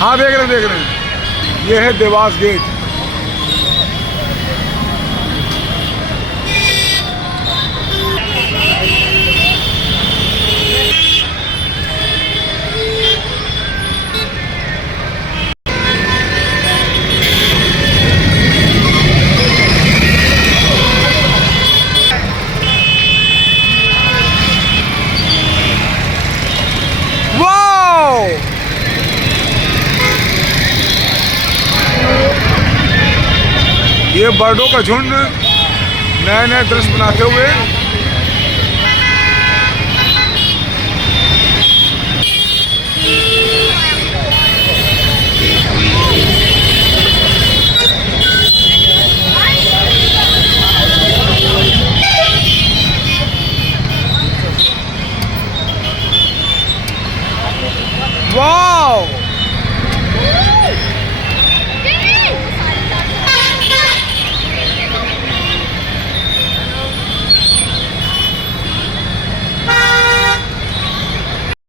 हाँ देख रहे हैं। ये है देवास गेट। ये बर्डों का झुंड नए नए दृश्य बनाते हुए